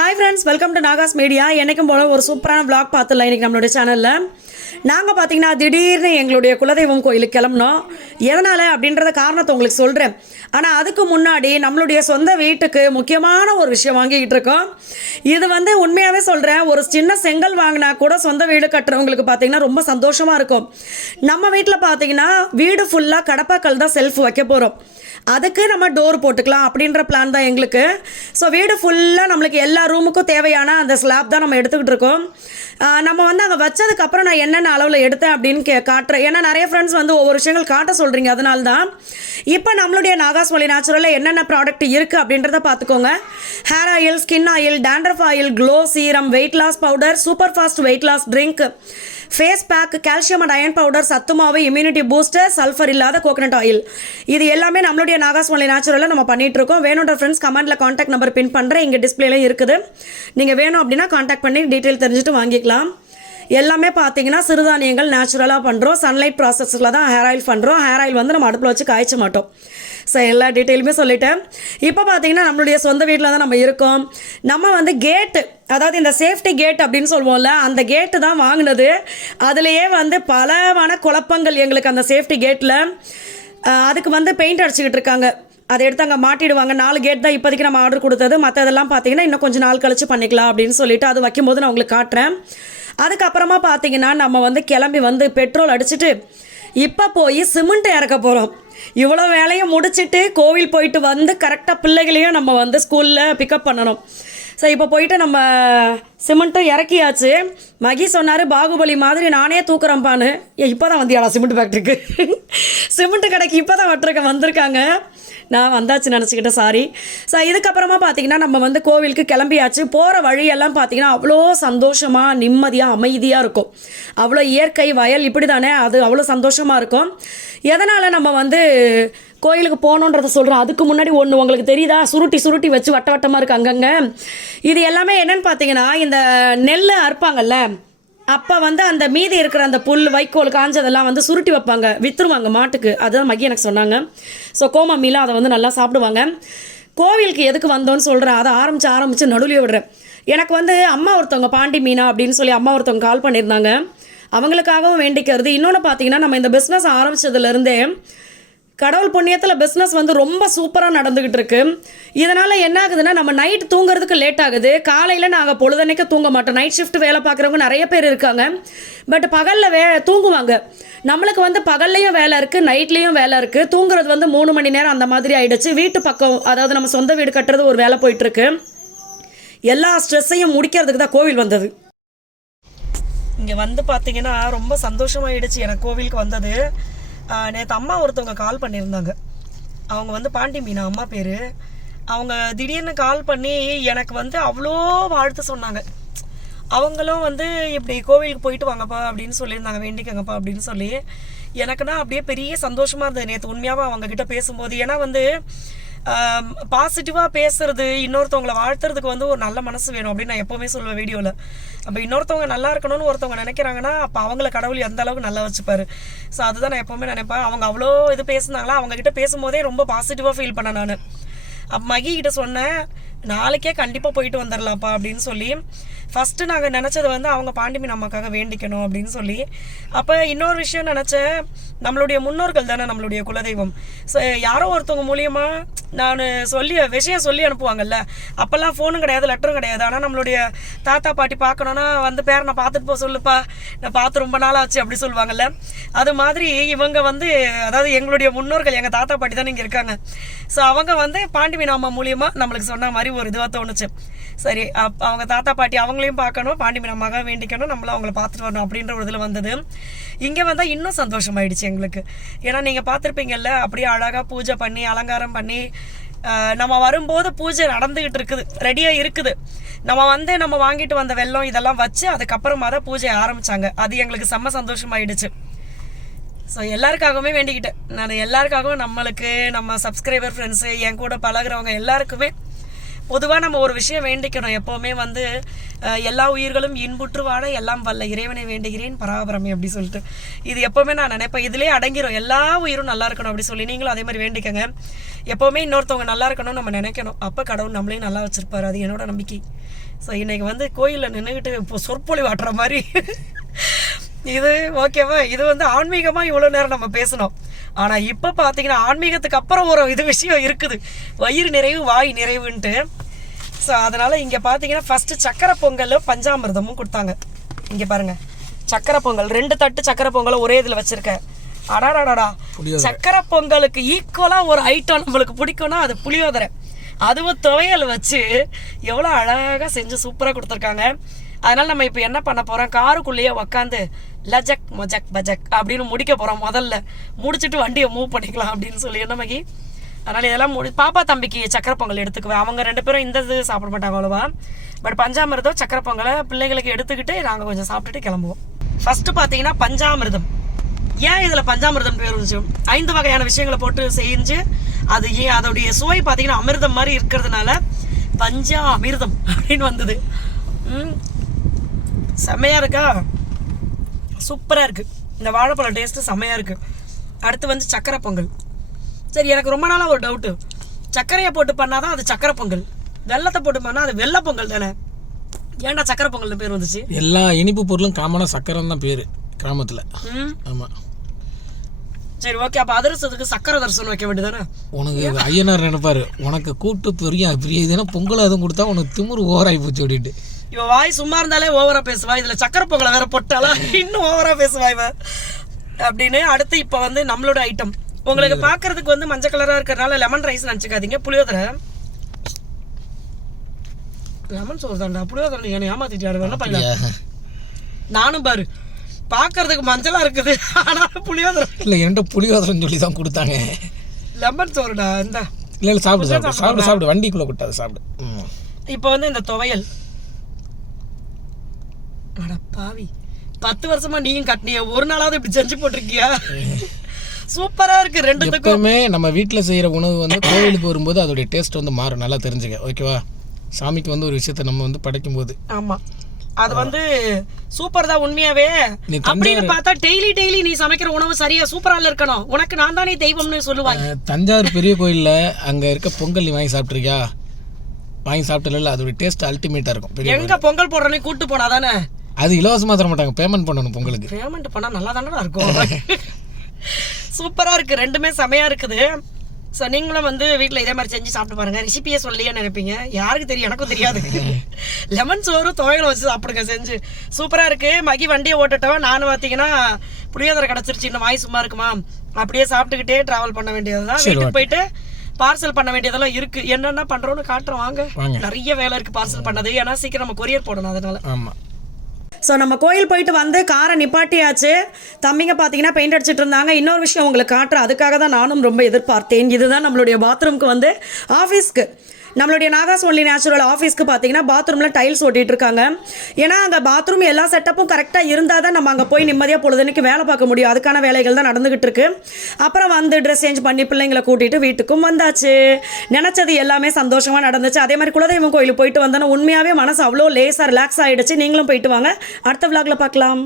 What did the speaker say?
Hi friends, welcome to Nahash media. என்றைக்கும் போல் ஒரு சூப்பரான விளாக் பார்த்துடலாம் இன்றைக்கி நம்மளுடைய சேனலில். நாங்கள் பார்த்தீங்கன்னா திடீர்னு எங்களுடைய குலதெய்வம் கோயிலுக்கு கிளம்புனோம். எதனால் அப்படின்றத காரணத்தை உங்களுக்கு சொல்கிறேன். ஆனால் அதுக்கு முன்னாடி நம்மளுடைய சொந்த வீட்டுக்கு முக்கியமான ஒரு விஷயம் வாங்கிக்கிட்டு இருக்கோம். இது உண்மையாகவே சொல்கிறேன், ஒரு சின்ன செங்கல் வாங்கினா கூட சொந்த வீடு கட்டுறவங்களுக்கு பார்த்தீங்கன்னா ரொம்ப சந்தோஷமாக இருக்கும். நம்ம வீட்டில் பார்த்தீங்கன்னா வீடு ஃபுல்லாக கடப்பாக்கல் தான் செல்ஃப் வைக்க போகிறோம். அதுக்கு நம்ம டோர் போட்டுக்கலாம் அப்படின்ற பிளான் தான் எங்களுக்கு. ஸோ வீடு ஃபுல்லாக நம்மளுக்கு எல்லா ரூமுக்கும் தேவையான அந்த ஸ்லாப் தான் நம்ம எடுத்துக்கிட்டு இருக்கோம். நம்ம அங்கே வச்சதுக்கப்புறம் நான் என்னென்ன அளவில் எடுத்தேன் அப்படின்னு காட்டுறேன். ஏன்னா நிறைய ஃப்ரெண்ட்ஸ் ஒவ்வொரு விஷயங்கள் காட்ட சொல்கிறீங்க. அதனால தான் இப்போ நம்மளுடைய நாகாஸ் வழி நேச்சுரலில் என்னென்ன ப்ராடக்ட் இருக்குது அப்படின்றத பார்த்துக்கோங்க. Hair oil, skin oil, dandruff oil, glow serum, weight loss powder, super fast weight loss drink, face pack, calcium and iron powder, சத்துமாவு, இம்யூனிட்டி பூஸ்டர், சல்ஃபர் இல்லாத கோகனட் ஆயில், இது எல்லாமே நம்மளுடைய நாகாஸ் வழி நேச்சுரலில் நம்ம பண்ணிகிட்ருக்கோம். வேணுன்ற ஃப்ரெண்ட்ஸ் கமெண்ட்டில் காண்டாக்ட் நம்பர் பின் பண்ணுறேன், இங்கே டிஸ்பிளேலையும் இருக்குது. நீங்கள் வேணும் அப்படின்னா காண்டாக்ட் பண்ணி டீட்டெயில் தெரிஞ்சுட்டு வாங்கிக்கலாம். எல்லாமே பார்த்தீங்கன்னா சிறுதானியங்கள் நேச்சுரலாக பண்ணுறோம். சன்லைட் ப்ராசஸில் தான் ஹேர் ஆயில் பண்ணுறோம். ஹேர் ஆயில் நம்ம அடுப்பில் வச்சு காய்ச்ச மாட்டோம். ஸோ எல்லா டீட்டெயிலுமே சொல்லிட்டேன். இப்போ பார்த்தீங்கன்னா நம்மளுடைய சொந்த வீட்டில் தான் நம்ம இருக்கோம். நம்ம கேட்டு, அதாவது இந்த சேஃப்டி கேட் அப்படின்னு சொல்லுவோம்ல, அந்த கேட்டு தான் வாங்கினது. அதுலேயே பலமான குழப்பங்கள் எங்களுக்கு அந்த சேஃப்டி கேட்டில். அதுக்கு பெயிண்ட் அடிச்சுக்கிட்டு இருக்காங்க. அதை எடுத்து அங்கே மாட்டிடுவாங்க. 4 கேட் தான் இப்போதைக்கு நம்ம ஆர்டர் கொடுத்தது. மற்றதெல்லாம் பார்த்தீங்கன்னா இன்னும் கொஞ்சம் நாள் கழிச்சு பண்ணிக்கலாம் அப்படின்னு சொல்லிட்டு அது வைக்கும்போது நான் உங்களுக்கு காட்டுறேன். அதுக்கப்புறமா பார்த்தீங்கன்னா நம்ம கிளம்பி பெட்ரோல் அடிச்சுட்டு இப்போ போய் சிமெண்ட் இறக்க போகிறோம். இவ்வளோ வேலையும் முடிச்சுட்டு கோவில் போயிட்டு கரெக்டாக பிள்ளைகளையும் நம்ம ஸ்கூலில் பிக்கப் பண்ணணும். ஸோ இப்போ போயிட்டு நம்ம சிமெண்ட்டும் இறக்கியாச்சு. மகி சொன்னார், பாகுபலி மாதிரி நானே தூக்குறேன்ப்பான்னு. இப்போ தான் வந்தியாடா சிமெண்ட் ஃபேக்ட்ரிக்கு? சிமெண்ட் கடைக்கு இப்போ தான் வந்திருக்காங்க. நான் வந்தாச்சு நினச்சிக்கிட்டேன், சாரி. ஸோ இதுக்கப்புறமா பார்த்தீங்கன்னா நம்ம கோவிலுக்கு கிளம்பியாச்சு. போகிற வழியெல்லாம் பார்த்தீங்கன்னா அவ்வளோ சந்தோஷமாக, நிம்மதியாக, அமைதியாக இருக்கும். அவ்வளோ இயற்கை, வயல் இப்படி தானே, அது அவ்வளோ சந்தோஷமாக இருக்கும். எதனால் நம்ம கோயிலுக்கு போகணுன்றதை சொல்கிறேன். அதுக்கு முன்னாடி ஒன்று உங்களுக்கு தெரியுதா? சுருட்டி வச்சு வட்ட வட்டமாக இருக்குது அங்கங்கே. இது எல்லாமே என்னென்னு பார்த்தீங்கன்னா, இந்த நெல் அறுப்பாங்கல்ல, அப்போ அந்த மீதி இருக்கிற அந்த புல், வைக்கோல், காஞ்சதெல்லாம் சுருட்டி வைப்பாங்க, விற்றுருவாங்க மாட்டுக்கு. அதுதான் மகி எனக்கு சொன்னாங்க. ஸோ கோமம்மியில் அதை நல்லா சாப்பிடுவாங்க. கோவிலுக்கு எதுக்கு வந்தோன்னு சொல்கிறேன். அதை ஆரம்பித்து நடுவில் விடுறேன். எனக்கு அம்மா ஒருத்தவங்க, பாண்டி மீனா அப்படின்னு சொல்லி அம்மா ஒருத்தவங்க கால் பண்ணியிருந்தாங்க. அவங்களுக்காகவும் வேண்டிக்கிறது. இன்னொன்று பார்த்தீங்கன்னா, நம்ம இந்த பிஸ்னஸ் ஆரம்பித்ததுலேருந்தே கடவுள் புண்ணியத்தில் பிஸ்னஸ் ரொம்ப சூப்பராக நடந்துக்கிட்டு இருக்கு. இதனால் என்ன ஆகுதுன்னா, நம்ம நைட் தூங்குறதுக்கு லேட் ஆகுது. காலையில் நாங்கள் பொழுதன்னைக்கு தூங்க மாட்டோம். நைட் ஷிஃப்ட் வேலை பார்க்குறவங்க நிறைய பேர் இருக்காங்க. பட் பகலில் தூங்குவாங்க. நம்மளுக்கு பகல்லையும் வேலை இருக்குது, நைட்லேயும் வேலை இருக்குது. தூங்குறது 3 மணி நேரம் அந்த மாதிரி ஆகிடுச்சு. வீட்டு பக்கம், அதாவது நம்ம சொந்த வீடு கட்டுறது ஒரு வேலை போயிட்டுருக்கு. எல்லா ஸ்ட்ரெஸ்ஸையும் முடிக்கிறதுக்கு தான் கோவில் வந்தது. இங்கே பார்த்தீங்கன்னா ரொம்ப சந்தோஷமாயிடுச்சு எனக்கு கோவிலுக்கு வந்தது. நேற்று அம்மா ஒருத்தவங்க கால் பண்ணியிருந்தாங்க. அவங்க பாண்டி மீனா அம்மா பேர். அவங்க திடீர்னு கால் பண்ணி எனக்கு அவ்வளோ வாழ்த்து சொன்னாங்க. அவங்களும் இப்படி கோவிலுக்கு போயிட்டு வாங்கப்பா அப்படின்னு சொல்லியிருந்தாங்க, வேண்டிக்கங்கப்பா அப்படின்னு சொல்லி. எனக்குன்னா அப்படியே பெரிய சந்தோஷமாக இருந்தது நேற்று உண்மையாகவே அவங்கக்கிட்ட பேசும்போது. ஏன்னா பாசிட்டிவாக பேசுறது, இன்னொருத்தவங்களை வாழ்த்துறதுக்கு ஒரு நல்ல மனசு வேணும் அப்படின்னு நான் எப்போவுமே சொல்லுவேன் வீடியோவில். அப்போ இன்னொருத்தவங்க நல்லா இருக்கணும்னு ஒருத்தவங்க நினைக்கிறாங்கன்னா அப்போ அவங்கள கடவுள் எந்த அளவுக்கு நல்லா வச்சுப்பாரு. ஸோ அதுதான் நான் எப்போவுமே நினைப்பேன். அவங்க அவ்வளோ இது பேசுனாங்களா, அவங்கக்கிட்ட பேசும்போதே ரொம்ப பாசிட்டிவாக ஃபீல் பண்ணேன் நான். அப்போ மகி கிட்ட சொன்னேன், நாளைக்கே கண்டிப்பாக போயிட்டு வந்துடலாம்ப்பா அப்படின்னு சொல்லி. ஃபஸ்ட்டு நாங்கள் நினச்சது அவங்க பாண்டிமீன் அம்மாக்காக வேண்டிக்கணும் அப்படின்னு சொல்லி. அப்போ இன்னொரு விஷயம் நினச்சேன், நம்மளுடைய முன்னோர்கள் தானே நம்மளுடைய குலதெய்வம். ஸோ யாரோ ஒருத்தவங்க மூலியமாக நான் விஷயம் சொல்லி அனுப்புவாங்கல்ல. அப்போல்லாம் ஃபோனும் கிடையாது, லெட்டரும் கிடையாது. ஆனால் நம்மளுடைய தாத்தா பாட்டி பார்க்கணுன்னா பேரை நான் பார்த்துட்டு போக சொல்லுப்பா, நான் பார்த்து ரொம்ப நாள் ஆச்சு அப்படி சொல்லுவாங்கல்ல. அது மாதிரி இவங்க அதாவது எங்களுடைய முன்னோர்கள், எங்கள் தாத்தா பாட்டி தான் இங்கே இருக்காங்க. ஸோ அவங்க பாண்டிமீன் அம்மா மூலியமாக நம்மளுக்கு சொன்ன மாதிரி ஒரு இதுவாக தோணுச்சு. சரி, அவங்க தாத்தா பாட்டி அவங்களையும் பார்க்கணும், பாண்டிமீன் அம்மாக்காக வேண்டிக்கணும், நம்மளும் அவங்கள பார்த்துட்டு வரணும் அப்படின்ற ஒரு இதில் வந்தது. இங்கே இன்னும் சந்தோஷமாயிடுச்சு எங்களுக்கு. ஏன்னா நீங்கள் பார்த்துருப்பீங்கல்ல, அப்படியே அழகாக பூஜை பண்ணி அலங்காரம் பண்ணி நம்ம வரும்போது பூஜை நடந்துக்கிட்டு இருக்குது, ரெடியாக இருக்குது. நம்ம வாங்கிட்டு வந்த வெல்லம் இதெல்லாம் வச்சு அதுக்கப்புறமா தான் பூஜை ஆரம்பித்தாங்க. அது எங்களுக்கு செம்ம சந்தோஷமாயிடுச்சு. ஸோ எல்லாருக்காகவுமே வேண்டிக்கிட்டேன் நான். எல்லாருக்காகவும், நம்மளுக்கு, நம்ம சப்ஸ்கிரைபர் ஃப்ரெண்ட்ஸு, என் கூட பழகிறவங்க எல்லாருக்குமே பொதுவாக நம்ம ஒரு விஷயம் வேண்டிக்கணும் எப்போவுமே வந்து எல்லா உயிர்களும் இன்புற்று வாழ எல்லாம் வல்ல இறைவனை வேண்டுகிறேன் பராபரமே அப்படி சொல்லிட்டு இது எப்போவுமே நான் நினைப்பேன். இதிலே அடங்கிடும் எல்லா உயிரும் நல்லா இருக்கணும் அப்படி சொல்லி நீங்களும் அதே மாதிரி வேண்டிக்கங்க. எப்போவுமே இன்னொருத்தவங்க நல்லா இருக்கணும்னு நம்ம நினைக்கணும். அப்போ கடவுள் நம்மளையும் நல்லா வச்சுருப்பாரு. அது என்னோட நம்பிக்கை. ஸோ இன்றைக்கி வந்து கோயிலில் நின்றுக்கிட்டு இப்போ சொற்பொழி வாட்டுற மாதிரி இது ஓகேவா. இது வந்து ஆன்மீகமாக இவ்வளோ நேரம் நம்ம பேசணும். ஆனால் இப்போ பார்த்தீங்கன்னா ஆன்மீகத்துக்கு அப்புறம் ஒரு இது விஷயம் இருக்குது, வயிறு நிறைவு வாய் நிறைவுன்ட்டு. ஸோ அதனால் இங்கே பார்த்தீங்கன்னா ஃபஸ்ட்டு சக்கரை பொங்கலும் பஞ்சாமிர்தமும் கொடுத்தாங்க. இங்கே பாருங்கள் சக்கரை பொங்கல் 2 தட்டு சக்கரை பொங்கலை ஒரே இதில் வச்சுருக்கேன். அடாடாடா சக்கரை பொங்கலுக்கு ஈக்குவலாக ஒரு ஐட்டம் நம்மளுக்கு பிடிக்கும்னா அது புளியோதரை. அதுவும் துவையல் வச்சு எவ்வளோ அழகாக செஞ்சு சூப்பராக கொடுத்துருக்காங்க. அதனால் நம்ம இப்போ என்ன பண்ண போகிறோம், காருக்குள்ளேயே உக்காந்து லஜக் மொஜக் பஜக் அப்படின்னு முடிக்க போகிறோம். முதல்ல முடிச்சுட்டு வண்டியை மூவ் பண்ணிக்கலாம் அப்படின்னு சொல்லி என்ன மகி. அதனால் இதெல்லாம் பாப்பா தம்பிக்கு சக்கரை பொங்கல் எடுத்துக்குவேன். அவங்க 2 பேரும் இந்த இது சாப்பிட மாட்டாங்க அவ்வளோவா. பட் பஞ்சாமிர்தம் சக்கரை பொங்கலை பிள்ளைகளுக்கு எடுத்துக்கிட்டு நாங்கள் கொஞ்சம் சாப்பிட்டுட்டு கிளம்புவோம். ஃபஸ்ட்டு பார்த்தீங்கன்னா பஞ்சாமிர்தம். ஏன் இதில் பஞ்சாமிர்தம் பேர் இருந்துச்சு, 5 வகையான விஷயங்களை போட்டு செஞ்சு அது ஏன் அதோடைய சுவை பார்த்தீங்கன்னா அமிர்தம் மாதிரி இருக்கிறதுனால பஞ்சா அமிர்தம் அப்படின்னு வந்தது. செம்மையாக இருக்கா, சூப்பராக இருக்குது. இந்த வாழைப்பழம் டேஸ்ட்டு செம்மையாக இருக்குது. அடுத்து வந்து சக்கரை பொங்கல். சரி, எனக்கு ரொம்ப நாளாக ஒரு டவுட்டு, சர்க்கரையை போட்டு பண்ணால் தான் அது சக்கரை பொங்கல், வெள்ளத்தை போட்டு பண்ணால் அது வெள்ளை பொங்கல் தானே, ஏன்டா சக்கரை பொங்கல்னு பேர் வந்துச்சு? எல்லா இனிப்பு பொருளும் காமனாக சக்கரை தான் பேர் கிராமத்தில். ஆமாம் சரி ஓகே. அப்போ அதிரசத்துக்கு சக்கரை தரிசனம் வைக்க வேண்டியதானே? உனக்கு ஐயனார் நினைப்பாரு உனக்கு கூட்டு பெரிய இதுனா பொங்கல் அதுவும் கொடுத்தா உனக்கு திமுரு ஓவராகி போச்சு அப்படின்ட்டு. இவ வாய் சும்மா இருந்தாலே ஓவரா பேசுவா, இதுல சக்கரை பொங்கலை வேற போட்டாலா இன்னும் ஓவரா பேசுவா இவ அப்படின்னு. அடுத்து இப்போ வந்து நம்மளோட ஐட்டம் உங்களுக்கு பார்க்கறதுக்கு வந்து மஞ்சள் கலரா இருக்கிறதுனால லெமன் ரைஸ் நினச்சிக்காதீங்க, புளியோதரை. லெமன் சோறு தான்டா, புளியோதரை என்னை ஏமாத்திட்டாரு. என்ன பண்ணல நானும் பாரு, பார்க்கறதுக்கு மஞ்சளா இருக்குது ஆனா புளியோதரை இல்லை, என்கிட்ட புளியோதரைன்னு சொல்லி தான் கொடுத்தாங்க. லெமன் சோறுடா இந்த. இல்லை இல்லை சாப்பிடு சாப்பிடு சாப்பிடு சாப்பிடு வண்டிக்குள்ளே கொடுத்தாது சாப்பிடு. இப்போ வந்து இந்த துவையல், அட பாவி 10 வருஷமா நீயும் கட்டினியா, ஒரு நாளாவது இப்படி செஞ்சு போட்டிருக்கியா? சூப்பரா இருக்கு. 2த்துக்கும் எப்பவுமே நம்ம வீட்டில் செய்கிற உணவு வந்து கோவிலுக்கு வரும்போது அதோடைய டேஸ்ட் வந்து மாறும், நல்லா தெரிஞ்சுக்க ஓகேவா. சாமிக்கு வந்து ஒரு விஷயத்தை நம்ம வந்து படைக்கும் போது ஆமாம் அது வந்து சூப்பர் தான் உண்மையாவே. அப்படின்னு பார்த்தா டெய்லி நீ சமைக்கிற உணவு சரியா சூப்பரால இருக்கணும், உனக்கு நான் தானே தெய்வம்னு சொல்லுவாங்க. தஞ்சாவூர் பெரிய கோயிலில் அங்கே இருக்க பொங்கல் நீ வாங்கி சாப்பிட்ருக்கியா? வாங்கி சாப்பிட்டல, அதோட டேஸ்ட் அல்டிமேட்டாக இருக்கும். எங்க பொங்கல் போடுறனே கூட்டு போனா தானே, அது இலவசமாக தர மாட்டாங்க, பேமெண்ட் பண்ணணும். பொங்கலுக்கு பேமெண்ட் பண்ணால் நல்லா தானே இருக்கும். சூப்பராக இருக்குது, 2மே செமையாக இருக்குது. ஸோ நீங்களும் வந்து வீட்டில் இதே மாதிரி செஞ்சு சாப்பிட்டு பாருங்கள். ரெசிபியே சொல்லியே நினைப்பீங்க, யாருக்கு தெரியும், எனக்கும் தெரியாது. லெமன் சோறு துவையலை வச்சு சாப்பிடுங்க செஞ்சு, சூப்பராக இருக்குது. மகி வண்டியை ஓட்டுட்டவன் நானும் பார்த்தீங்கன்னா புளியோதரை கிடச்சிருச்சு, இன்னும் வாய் சும்மா இருக்குமா, அப்படியே சாப்பிட்டுக்கிட்டே ட்ராவல் பண்ண வேண்டியது தான். வீட்டுக்கு போயிட்டு பார்சல் பண்ண வேண்டியதெல்லாம் இருக்கு, என்னென்ன பண்றோம்னு காட்டுறோம் வாங்க. நிறைய வேலை இருக்கு பார்சல் பண்ணது, ஏன்னா சீக்கிரம் நம்ம கொரியர் போடணும் அதனால. ஆமா. ஸோ நம்ம கோயில் போயிட்டு வந்து காரை நிப்பாட்டியாச்சு. தம்பிங்க பார்த்தீங்கன்னா பெயிண்ட் அடிச்சிட்டு இருந்தாங்க. இன்னொரு விஷயம் உங்களுக்கு காட்டுறேன், அதுக்காக தான் நானும் ரொம்ப எதிர்பார்த்தேன். இதுதான் நம்மளுடைய பாத்ரூம்க்கு வந்து ஆஃபீஸ்க்கு, நம்மளுடைய நாகாஸ் ஒன்லி நேச்சுரல் ஆஃபீஸ்க்கு பார்த்தீங்கன்னா பாத்ரூமில் டைல்ஸ் ஓட்டிகிட்டு இருக்காங்க. ஏன்னா அங்கே பாத்ரூம் எல்லா செட்டப்பும் கரெக்டாக இருந்தால் தான் நம்ம அங்கே போய் நிம்மதியாக பொழுதுனைக்கு வேலை பார்க்க முடியும். அதுக்கான வேலைகள் தான் நடந்துகிட்டு இருக்கு. அப்புறம் வந்து ட்ரெஸ் சேஞ்ச் பண்ணி பிள்ளைங்களை கூட்டிகிட்டு வீட்டுக்கும் வந்தாச்சு. நினச்சது எல்லாமே சந்தோஷமாக நடந்துச்சு. அதே மாதிரி குலதெய்வம் கோயிலுக்கு போயிட்டு வந்தோன்னா உண்மையாகவே மனசு அவ்வளோ லேசாக ரிலாக்ஸ் ஆகிடுச்சு. நீங்களும் போயிட்டு வாங்க. அடுத்த விளாகில் பார்க்கலாம்.